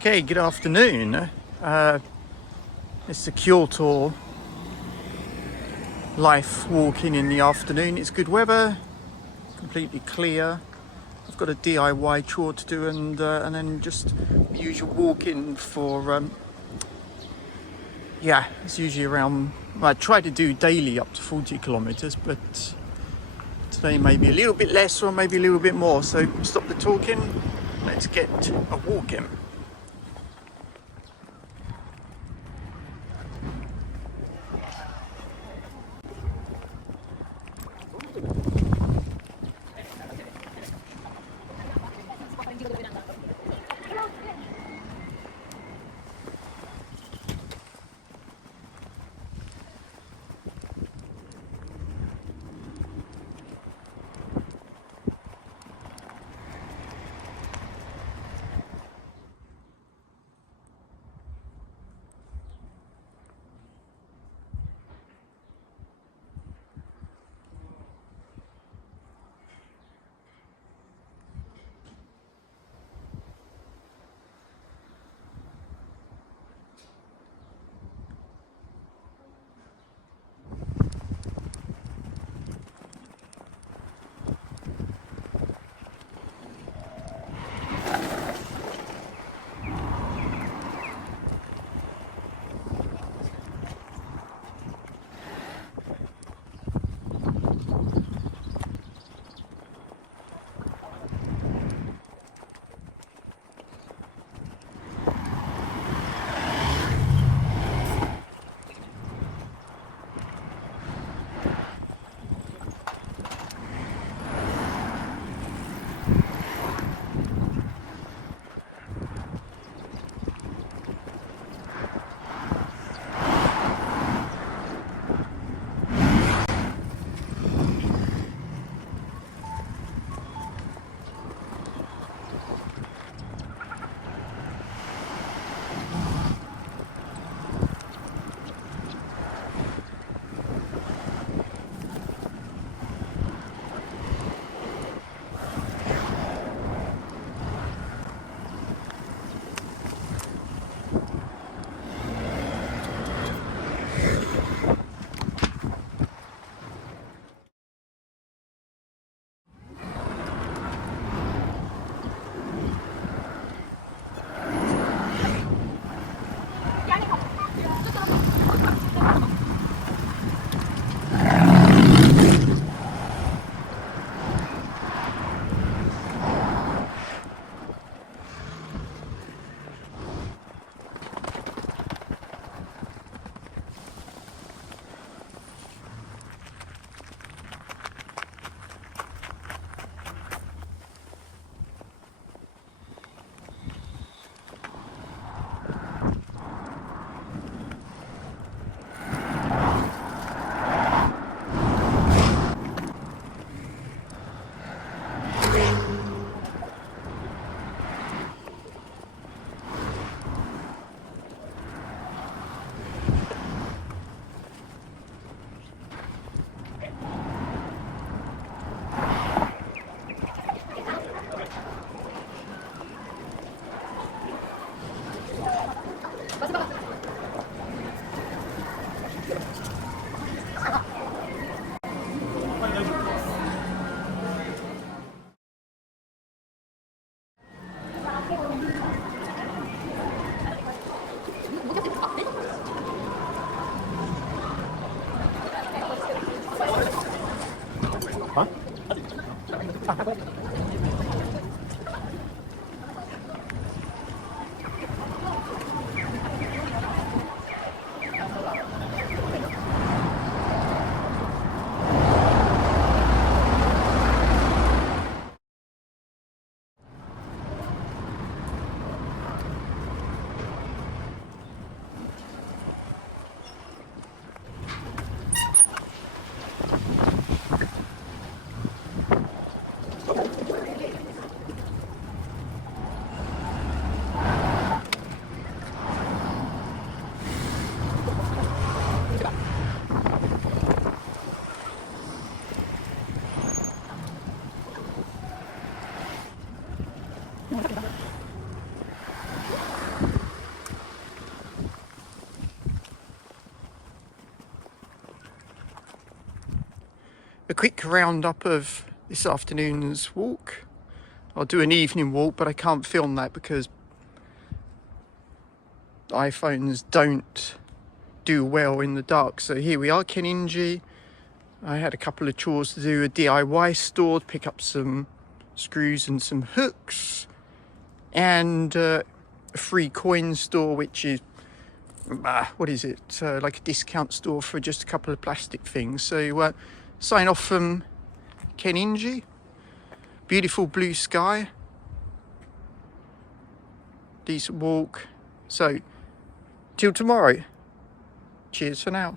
Okay, good afternoon. It's the Kyoto life walking in the afternoon. It's good weather, completely clear. I've got a DIY chore to do and then just the usual walking for, it's usually around, I try to do daily up to 40 kilometers, but today maybe a little bit less or maybe a little bit more. So stop the talking, let's get a walk in. quick roundup of this afternoon's walk. I'll do an evening walk, but I can't film that because iPhones don't do well in the dark. So here we are, Keninji. I had a couple of chores to do, a DIY store, pick up some screws and some hooks, and a free coin store, which is what is it, like a discount store for just a couple of plastic things. So sign off from Keninji. Beautiful blue sky, decent walk. So till tomorrow, cheers for now.